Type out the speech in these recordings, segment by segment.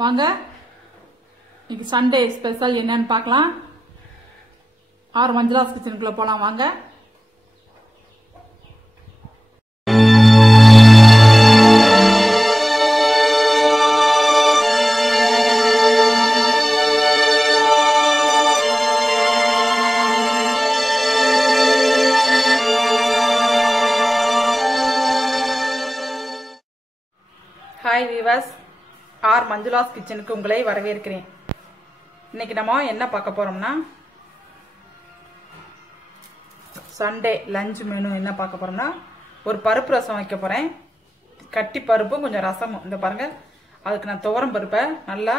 வாங்க. இன்னைக்கு Sunday special என்னன்னு பார்க்கலாம். ஆறு மஞ்சளாஸ் கிச்சனுக்குள்ள போலாம் வாங்க. ஹாய் விவாஸ் ஆர் மஞ்சுளாஸ் கிச்சனுக்கு உங்களை வரவேற்கிறேன். இன்னைக்கு நம்ம என்ன பார்க்க போறோம்னா சண்டே லஞ்ச் மெனு என்ன பார்க்க போறோம்னா ஒரு பருப்பு ரசம் வைக்க போறேன். கட்டி பருப்பும் கொஞ்சம் ரசமும். இந்த பாருங்க அதுக்கு நான் துவரம் பருப்பை நல்லா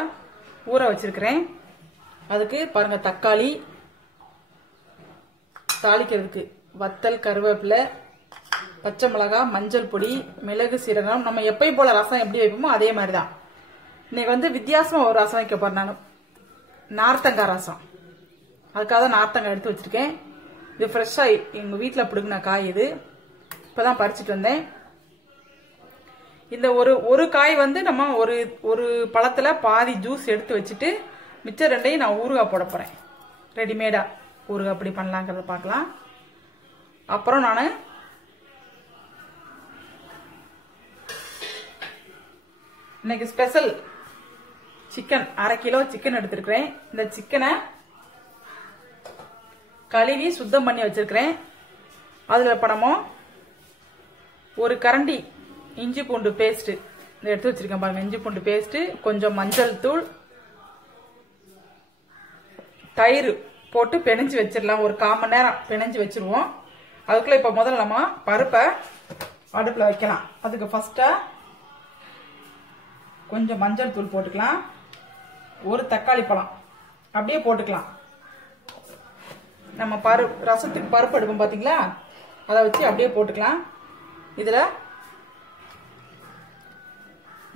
ஊற வச்சிருக்கிறேன். அதுக்கு பாருங்க தக்காளி தாளிக்கிறதுக்கு. வத்தல் கருவேப்பிலை பச்சை மிளகாய் மஞ்சள் பொடி மிளகு சீரகம். நம்ம எப்பயும் போல ரசம் எப்படி வைப்போமோ அதே மாதிரி தான் இன்னைக்கு வந்து வித்தியாசமா ஒரு ரசம் வைக்க போறேன் நான் நார்த்தங்காய் ரசம். அதுக்காக தான் நார்த்தங்காய் எடுத்து வச்சிருக்கேன். இது ஃப்ரெஷ்ஷாக எங்கள் வீட்டில் பிடுங்கின காய் இது. இப்போதான் பறிச்சுட்டு வந்தேன். இந்த ஒரு ஒரு காய் வந்து நம்ம ஒரு ஒரு பழத்துல பாதி ஜூஸ் எடுத்து வச்சுட்டு மிச்சம் ரெண்டையும் நான் ஊறுகாய் போட போறேன். ரெடிமேடா ஊறுகாய் அப்படி பண்ணலாங்கிறத பார்க்கலாம். அப்புறம் நான் இன்னைக்கு ஸ்பெஷல் சிக்கன் அரை கிலோ சிக்கன் எடுத்திருக்கிறேன். இந்த சிக்கனை கழுவி சுத்தம் பண்ணி வச்சிருக்கிறேன். அதுல பணமோ ஒரு கரண்டி இஞ்சி பூண்டு பேஸ்ட் எடுத்து வச்சிருக்கேன் பாருங்க. இஞ்சி பூண்டு பேஸ்ட் கொஞ்சம் மஞ்சள் தூள் தயிர் போட்டு பிணைஞ்சு வச்சிடலாம். ஒரு கால் மணி நேரம் பிணைஞ்சு வச்சிருவோம். அதுக்குள்ள இப்ப முதல்ல நம்ம பருப்பை அடுப்புல வைக்கலாம். அதுக்கு ஃபர்ஸ்டா கொஞ்சம் மஞ்சள் தூள் போட்டுக்கலாம். ஒரு தக்காளி பழம். அப்படியே போட்டுக்கலாம். நம்ம பரு ரசத்துக்கு பருப்பு எடுப்போம் பார்த்தீங்களா அதை வச்சு அப்படியே போட்டுக்கலாம். இதில்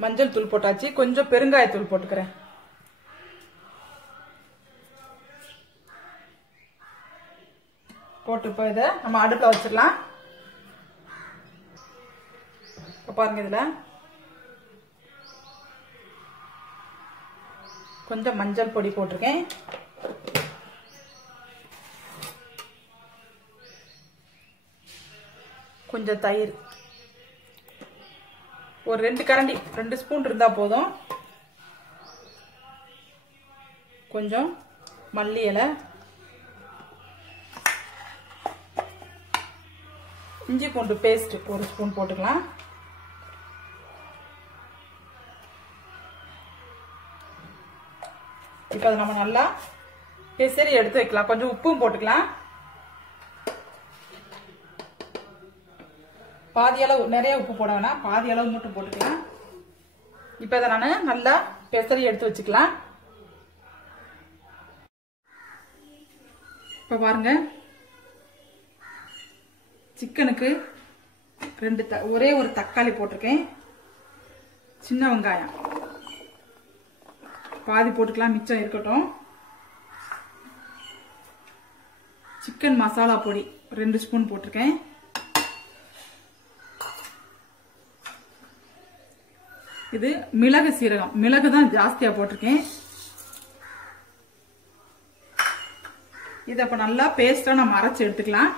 மஞ்சள் தூள் போட்டாச்சு. கொஞ்சம் பெருங்காயத்தூள் போட்டுக்கிறேன். போட்டு இப்போ இதை நம்ம அடுப்பில் வச்சிடலாம். இப்போ பாருங்க இதில். கொஞ்சம் மஞ்சள் பொடி போட்டிருக்கேன். கொஞ்சம் தயிர். ஒரு ரெண்டு கரண்டி ரெண்டு ஸ்பூன் இருந்தா போதும். கொஞ்சம் மல்லி இலை. இஞ்சி பூண்டு பேஸ்ட் ஒரு ஸ்பூன் போட்டுக்கலாம். இப்போ அதை நம்ம நல்லா பெசரி எடுத்து வைக்கலாம். கொஞ்சம் உப்பும் போட்டுக்கலாம். பாதி அளவு நிறைய உப்பு போட வேணாம். பாதி அளவு மட்டும் போட்டுக்கலாம். இப்போ இதை நான் நல்லா பெசரி எடுத்து வச்சுக்கலாம். இப்போ பாருங்க. சிக்கனுக்கு ரெண்டு த ஒரே ஒரு தக்காளி போட்டிருக்கேன். சின்ன வெங்காயம். பாதி போட்டுக்கலாம் மிச்சம் இருக்கட்டும். சிக்கன் மசாலா பொடி ரெண்டு ஸ்பூன் போட்டிருக்கேன். இது மிளகு சீரகம். மிளகு தான் ஜாஸ்தியா போட்டிருக்கேன். இதை இப்ப நல்லா பேஸ்டா நம்ம அரைச்சு எடுத்துக்கலாம்.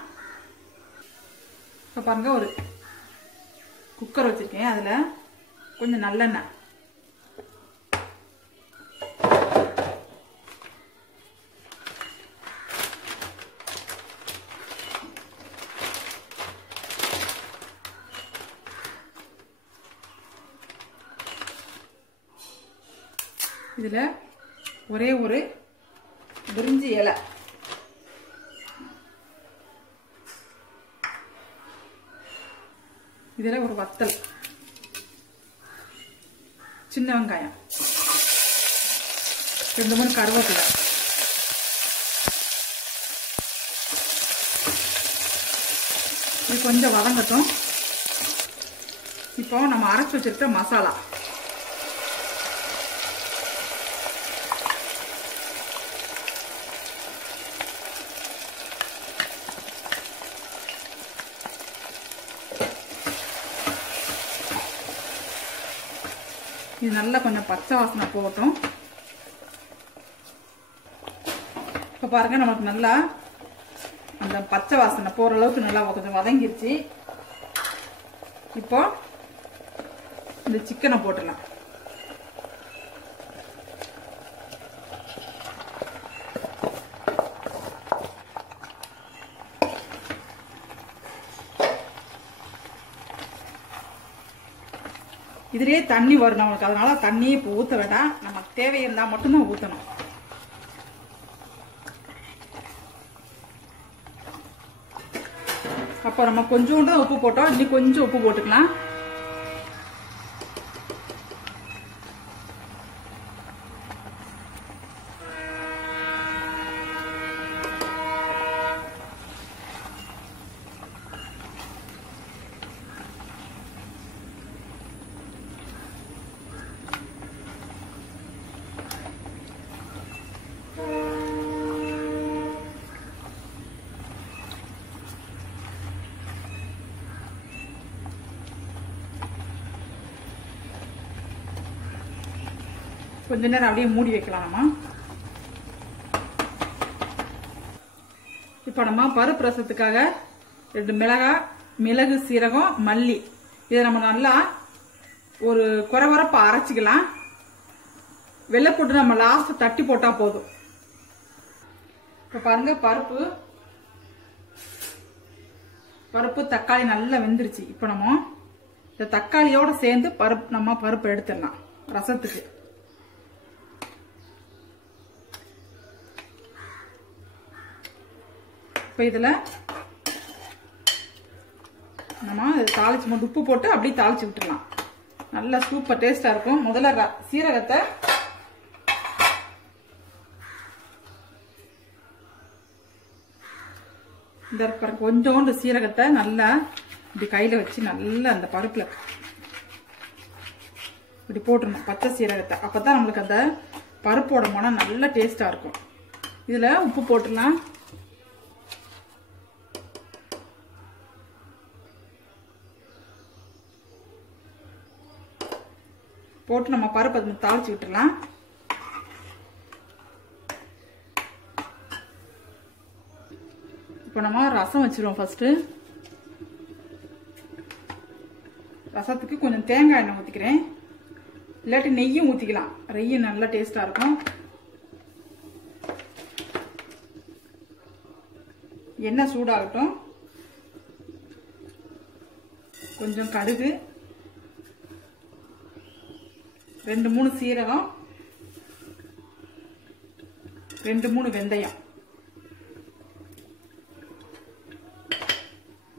இப்ப பாருங்க ஒரு குக்கர் வச்சிருக்கேன் அதுல கொஞ்சம் நல்லெண்ணெய் இதுல ஒரே ஒரு பிரிஞ்சி இலை. இதில் ஒரு வத்தல். சின்ன வெங்காயம். ரெண்டு மூணு கருவேப்பிலை. இது கொஞ்சம் வதங்கட்டும். இப்போ நம்ம அரைச்சி வச்சிருக்க மசாலா. இது நல்லா கொஞ்சம் பச்சை வாசனை போகட்டும். இப்போ பாருங்க நமக்கு நல்லா அந்த பச்சை வாசனை போகிற அளவுக்கு நல்லா கொஞ்சம் வதங்கிருச்சு. இப்போ இந்த சிக்கனை போட்டுடலாம் இதுலயே தண்ணி வரும் நம்மளுக்கு அதனால தண்ணியே இப்போ ஊற்ற வேண்டாம். நமக்கு தேவை இருந்தால் மட்டும்தான் ஊற்றணும் அப்போ நம்ம கொஞ்சோண்டு உப்பு போட்டோம். இன்னும் கொஞ்சம் உப்பு போட்டுக்கலாம். கொஞ்ச நேரம் அப்படியே மூடி வைக்கலாம் நம்ம இப்போ நம்ம பருப்பு ரசத்துக்காக ரெண்டு மிளகாய் மிளகு சீரகம் மல்லி. இதை நம்ம நல்லா ஒரு குறவரப்பா அரைச்சிக்கலாம். வெள்ளை போட்டு நம்ம லாஸ்ட் தட்டி போட்டா போதும். இப்போ பாருங்க பருப்பு. பருப்பு தக்காளி நல்லா வெந்துருச்சு. இப்போ நம்ம இந்த தக்காளியோட சேர்ந்து பருப்பு நம்ம பருப்பு எடுத்துடலாம். ரசத்துக்கு. இப்போ இதில் நம்ம தாளிச்சு மட்டும் உப்பு போட்டு அப்படியே தாளிச்சு விட்டுடலாம். நல்லா சூப்பர் டேஸ்டா இருக்கும். முதல்ல சீரகத்தை இந்த கொஞ்சோண்டு சீரகத்தை நல்லா இப்படி கையில வச்சு நல்லா அந்த பருப்புல இப்படி போட்டுருணும் பச்சை சீரகத்தை. அப்பதான் நம்மளுக்கு அந்த பருப்போட மனம் நல்ல டேஸ்டா இருக்கும். இதுல உப்பு போட்டுடலாம். போட்டு நம்ம பருப்பு அது தாளிச்சு விட்டுறலாம். இப்போ நம்ம ரசம் வச்சிருவோம் ஃபர்ஸ்ட் ரசத்துக்கு கொஞ்சம் தேங்காய் எண்ணெய் ஊற்றிக்கிறேன் இல்லாட்டி நெய்யும் ஊற்றிக்கலாம் நெய்யும் நல்லா டேஸ்ட்டாக இருக்கும். எண்ணெய் சூடாகட்டும். கொஞ்சம் கடுகு. ரெண்டு மூணு சீரகம். ரெண்டு மூணு வெந்தயம்.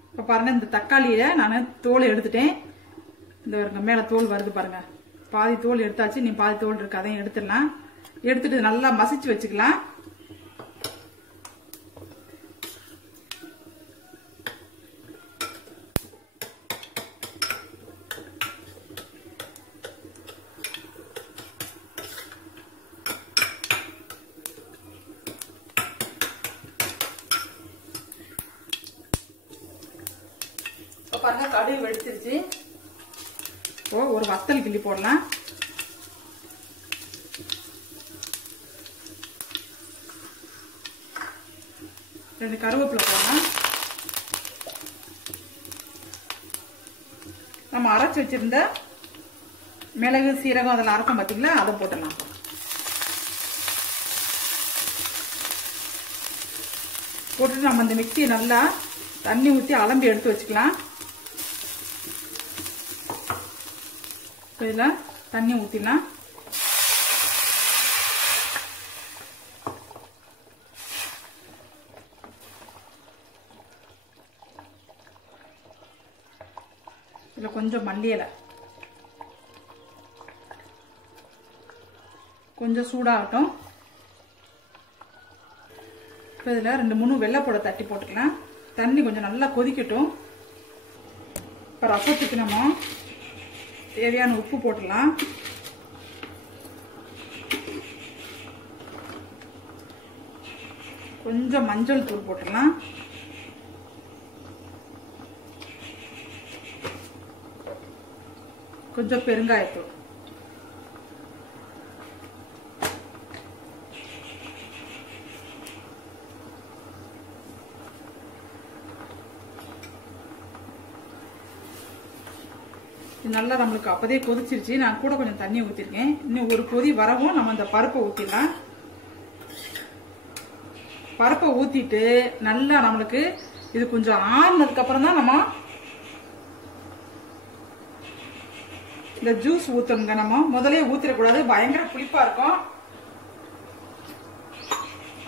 இப்போ பாருங்க இந்த தக்காளியில் நான் தோல் எடுத்துட்டேன். இந்த பாருங்க மேலே தோல் வருது பாருங்க. பாதி தோல் எடுத்தாச்சு நீ பாதி தோல் இருக்கு அதையும் எடுத்துடலாம். எடுத்துட்டு நல்லா மசிச்சு வச்சுக்கலாம். பாருங்க கடுகு வெடிச்சிருச்சு. இப்போ ஒரு வத்தல் கிள்ளி போடலாம். ரெண்டு கருவேப்பிலை போடலாம். நம்ம அரைச்சு வச்சிருந்த மிளகு சீரகம் அதில் அரைப்போம் பார்த்தீங்களா அதை போட்டலாம் போட்டுட்டு நம்ம இந்த மிக்சியை நல்லா தண்ணி ஊற்றி அலம்பி எடுத்து வச்சுக்கலாம். இதில் தண்ணி ஊற்றிடலாம் இதில் கொஞ்சம் மல்லி இலை. கொஞ்சம் சூடாகட்டும். இப்போ இதில் ரெண்டு மூணு வெள்ளைப்பூடை தட்டி போட்டுக்கலாம். தண்ணி கொஞ்சம் நல்லா கொதிக்கட்டும். இப்போ ரசத்துக்கு நம்ம தேவையான உப்பு போட்டுடலாம். கொஞ்சம் மஞ்சள் தூள் போட்டுடலாம். கொஞ்சம் பெருங்காயத்தூள். நல்லா நம்மளுக்கு அப்பதே கொதிச்சிருச்சு. நான் கூட கொஞ்சம் தண்ணி ஊற்றிருக்கேன் இன்னும் ஒரு கொதி வரவும் நம்ம அந்த பருப்பை ஊற்றிடலாம் பருப்பை ஊற்றிட்டு நல்லா நம்மளுக்கு இது கொஞ்சம் ஆறுனதுக்கு அப்புறம் தான் நம்ம இந்த ஜூஸ் ஊத்தணுங்க நம்ம. முதலே ஊத்திடக்கூடாது. பயங்கர புளிப்பா இருக்கும்.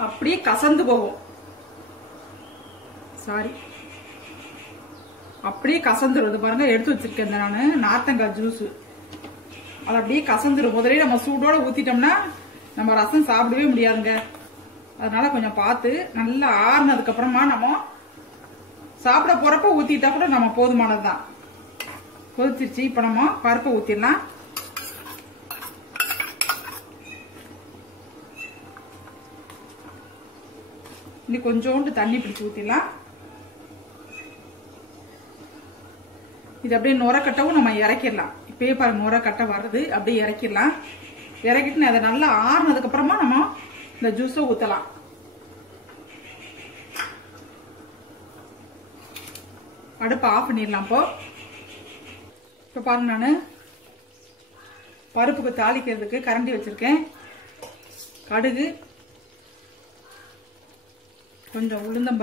அப்படியே கசந்து போகும். சாரி அப்படியே கசந்துருது பாருங்க எடுத்து வச்சிருக்கேன் நான். நார்த்தங்காய் ஜூஸ் அது அப்படியே கசந்துரும். முதலே நம்ம சூடோட ஊத்திட்டோம்னா நம்ம ரசம் சாப்பிடவே முடியாதுங்க. அதனால கொஞ்சம் பார்த்து நல்லா ஆறுனதுக்கு அப்புறமா நம்ம சாப்பிட போறப்ப ஊத்திட்டா கூட நம்ம போதுமானதுதான். கொதிச்சிருச்சு. இப்ப நம்ம பருப்பை ஊத்திடலாம். இன்னும் கொஞ்சோண்டு தண்ணி பிடிச்சு ஊத்திடலாம். இது அப்படியே நுரக்கட்டவும் நம்ம இறக்கிடலாம். இப்பயே பாருங்க நுரக்கட்டை வருது அப்படியே இறக்கிடலாம். இறக்கிட்டு அதை நல்லா ஆறுனதுக்கு அப்புறமா நம்ம இந்த ஜூஸை ஊத்தலாம். அடுப்பை ஆஃப் பண்ணிடலாம் இப்போ. இப்போ பாருங்க நான். பருப்புக்கு தாளிக்கிறதுக்கு கரண்டி வச்சுருக்கேன். கடுகு. கொஞ்சம் உளுந்தம்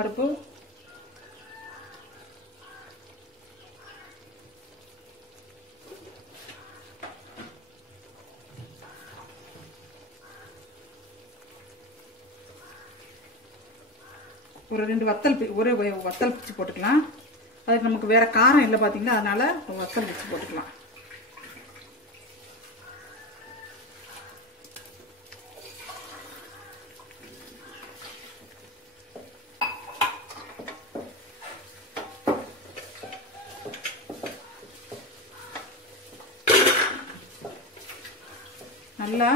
ஒரு ரெண்டு வத்தல் ஒரே ஒரு வத்தல் பிச்சு போட்டுக்கலாம். அதுக்கு நமக்கு வேற காரம் இல்லை பார்த்தீங்கன்னா அதனால வத்தல் பிச்சு போட்டுக்கலாம். நல்லா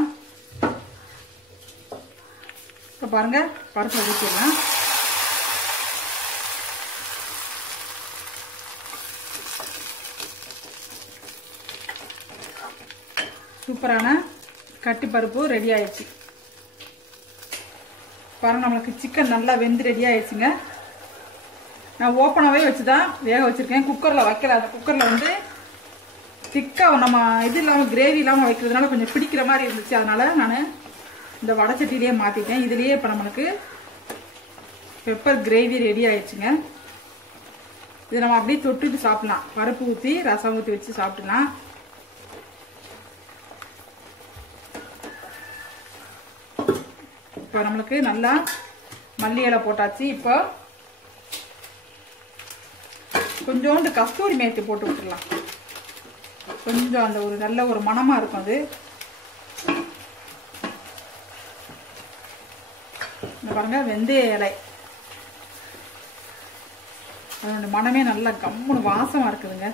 இப்போ பாருங்க பருப்பு ஊற்றிடலாம் சூப்பரான கட்டி பருப்பு ரெடி ஆயிடுச்சு. பாருங்க நம்மளுக்கு சிக்கன் நல்லா வெந்து ரெடி ஆயிடுச்சுங்க. நான் ஓப்பனாகவே வச்சு தான் வேக வச்சிருக்கேன். குக்கரில் வைக்கல அந்த குக்கரில் வந்து திக்காக நம்ம இது இல்லாமல் கிரேவி இல்லாமல் வைக்கிறதுனால கொஞ்சம் பிடிக்கிற மாதிரி இருந்துச்சு. அதனால நான் இந்த வடச்சட்டிலேயே மாற்றிட்டேன் இதுலேயே இப்போ நம்மளுக்கு பெப்பர் கிரேவி ரெடி ஆயிடுச்சுங்க. இது நம்ம அப்படியே தொட்டுட்டு சாப்பிட்லாம். பருப்பு ஊற்றி ரசம் ஊற்றி வச்சு சாப்பிட்லாம் இப்போ நம்மளுக்கு நல்லா மல்லி இலை போட்டாச்சு. இப்போ கொஞ்சோண்டு கஸ்தூரி மேத்தி போட்டு விட்டுடலாம். கொஞ்சம் அந்த ஒரு நல்ல ஒரு மனமாக இருக்கும் அது. இந்த பாருங்க வெந்தய இலை. அதோட மனமே நல்லா கம்முன்னு வாசமா இருக்குதுங்க.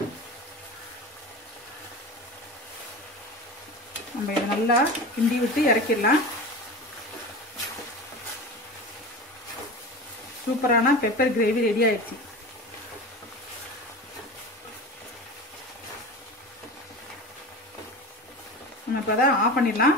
நம்ம இதை நல்லா கிண்டி விட்டு இறக்கிடலாம். சூப்பரான பெப்பர் கிரேவி ரெடி ஆயிடுச்சு. நம்ம இப்போ ஆஃப் பண்ணிடலாம்.